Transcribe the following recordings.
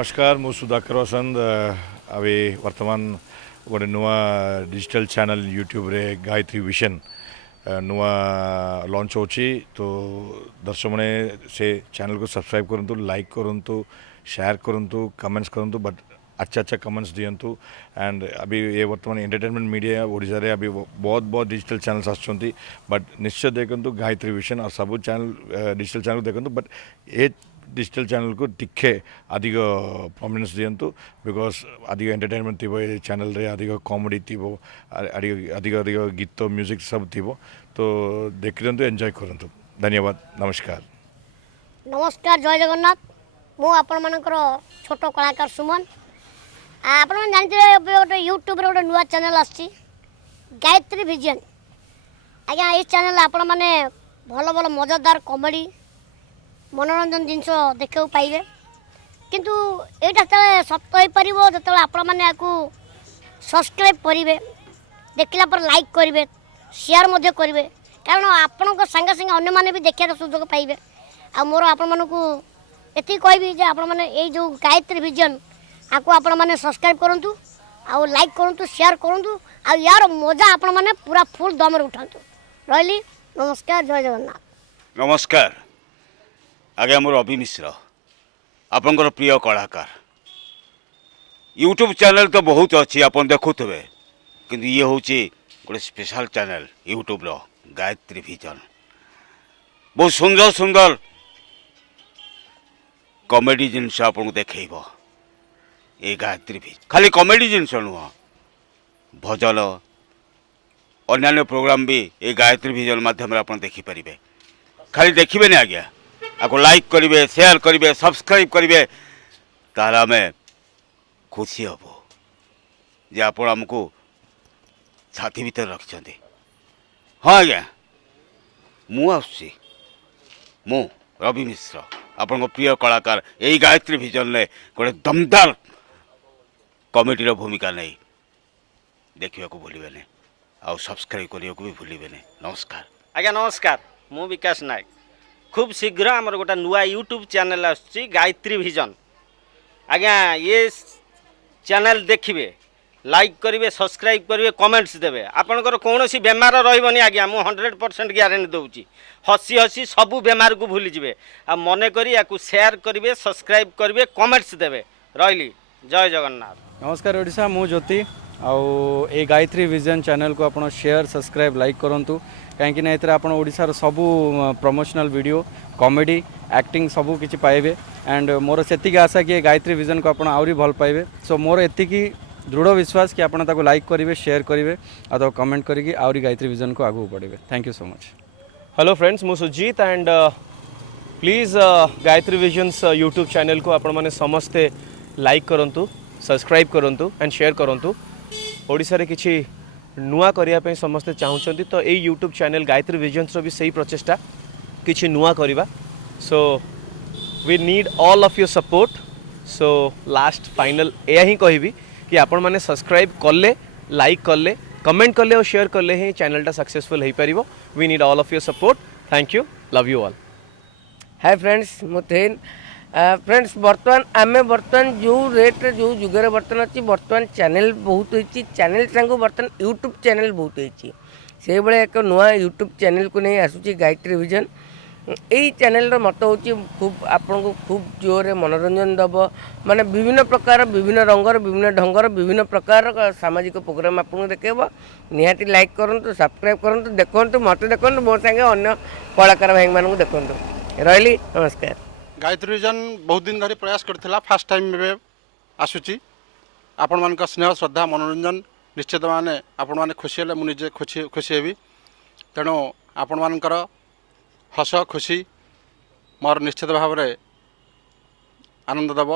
नमस्कार मु सुधाकर वसंत अभी वर्तमान गोटे नुआ डिजिटल चैनल यूट्यूब रे गायत्री विजन नुआ लॉन्च होची तो दर्शक मैंने से चैनल को सब्सक्राइब करंतु लाइक करंतु शेयर करंतु कमेंट्स करंतु बट अच्छा कमेंट्स दियंतु एंड अभी ये वर्तमान एंटरटेनमेंट मीडिया ओडिशा रे अभी बहुत बहुत डिजिटल चैनल्स आछंती बट निश्चय देखंतु गायत्री विजन और सब चैनल डिजिटल चैनल देखंतु बट ये डिजिटल चैनल को टिके अधिक प्रोमिनेंस दियंतु बिकॉज अधिक एंटरटेनमेंट थी ये चैनल रे अधिक कॉमेडी थी अधिक अधिक अधिक गीत म्यूजिक सब थी तो देख दियंतु एंजॉय करंतु धन्यवाद नमस्कार नमस्कार जय जगन्नाथ मु आपण मानकर छोट कलाकार सुमन आपण मन जानते गोटे यूट्यूब रे गोटे नुआ चैनल आछि गायत्री विजन आज्ञा इस चैनल आपण माने भल भल मजादार कॉमेडी मनोरंजन जिनस देखा पाइबे किंतु एटा तले सत्य हो पारिबो जतले आपण माने आकु सब्सक्राइब करिवे देखला पर लाइक करिवे शेयर मध्य करिवे कारण आपण को संग संग अन्य माने भी देखिया सुযোগ पाइबे आ मोर आपण मानकु एति कहबी जे आपण माने ए जो गायत्री विजन आकु आपण माने सब्सक्राइब करंतु आ लाइक करंतु शेयर करंतु आ यार मजा आपण माने पूरा फुल दम रे उठांतु रहली नमस्कार जय जगन्नाथ नमस्कार आज्ञा मोर अभि मिश्र आपंकर प्रिय कलाकार यूट्यूब चैनल तो बहुत अच्छी आप देखुवे किंतु ये हूँ गोटे स्पेशल चैनल यूट्यूब रो गायत्री विजन बहुत सुंदर सुंदर कॉमेडी जिनस आपको देखब ये गायत्री विजन खाली कॉमेडी जिनस नुह भजन अन्य प्रोग्राम भी ये गायत्री विजन माध्यम आप देखिपारे खाली देखिए आज्ञा आपको लाइक करेंगे शेयर करेंगे सब्सक्राइब करेंगे तार आम खुशी हम जे आप आमको छाती भीतर रखिंट हाँ आज्ञा मु रवि मिश्र आपण प्रिय कलाकार यही गायत्री विजन में गोटे दमदार कॉमेडी भूमिका नहीं देखा भूलिबे आ सब्सक्राइब करने भी भूलिबे नमस्कार आज्ञा नमस्कार मु विकास नायक खूब शीघ्र आमर गोटे नुआ यूट्यूब चैनल आसुची गायत्री विजन आज्ञा ये चैनल देखिए लाइक करेंगे सब्सक्राइब करेंगे कमेंट्स देवे आपंकर कौन बेमार रही आज्ञा मु 100% ग्यारंटी दूची हसी हसी सबू बेमार को भूली जाए आ मन करी या शेयर करेंगे सब्सक्राइब करेंगे कमेंट्स देवे रही जय जगन्नाथ नमस्कार ओडिशा मु ज्योति आउ ए गायत्री विजन चैनल को आप शेयर सब्सक्राइब लाइक करूँ कहीं ना आप ओडिशार सबू प्रमोशनल वीडियो कॉमेडी एक्टिंग सबू किसी पाइबे एंड मोर से आशा कि गायत्री विजन को आप आहरी भल पाइबे सो मोर एति दृढ़ विश्वास कि आपड़ ताको लाइक करेंगे शेयर करेंगे आ कमेंट करके आहरी गायत्री विजन को आगू बढ़े thank you so much hello friends मु Sujit and please Gayatri visions YouTube channel को आपण माने समस्ते लाइक करंतु सब्सक्राइब करंतु एंड शेयर करंतु ओडिसा रे किछि नुआ करिया समस्ते चाहूँगी तो ये यूट्यूब चैनल गायत्री विजन्स भी सही प्रचेषा किछि नुआ करिबा so we need all of your support so last final या ही कहबी कि आपण माने सब्सक्राइब कले लाइक कले कमेंट कले और शेयर कले ही चैनलटा सक्सेसफुल हो पारिबो we need all of your support thank you love you all hi friends मुथेन फ्रेंड्स बर्तमान आम बर्तमान जो रेट जो जुगर बर्तमान अच्छी बर्तमान चैनल बहुत होती चैनल सांग बर्तमान यूट्यूब चैनल बहुत होती से भाई एक नुआ यूट्यूब चैनल को नहीं आसूची गायत्री विजन यही चैनल मत हूँ खूब आपन को खूब जोरे मनोरंजन दब माने विभिन्न प्रकार विभिन्न रंगर विभिन्न ढंगर विभिन्न प्रकार सामाजिक प्रोग्राम आपको देखेब निहाती लाइक करूँ सब्सक्राइब करूँ देखूँ मत देखूँ मो सागे अन्य कलाकार भाई मानक देखूँ रही नमस्कार गायत्री विजन बहुत दिन धरी प्रयास करथिला फास्ट टाइम में आसुची आपण मान स्नेह श्रद्धा मनोरंजन निश्चित माने आपण माने खुशी हेले मुझे खुशी खुशी हेबी तेणु आपण मानकर हस खुशी मोर निश्चित भाव में आनंद दब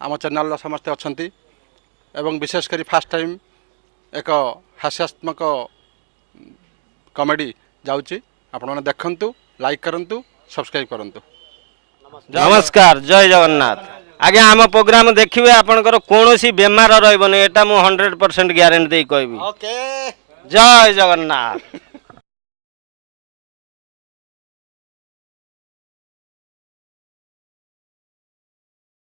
आम चैनल समस्ते अच्छी एवं विशेष करी फास्ट टाइम एक हास्यात्मक कॉमेडी जाउची आपण माने देखंतु लाइक करंतु सब्सक्राइब करंतु नमस्कार जय जगन्नाथ आज्ञा आम प्रोग्राम देखिए आपंकर कौन बेमार रही एटा मु 100% ग्यारंटी कहबी जय जगन्नाथ।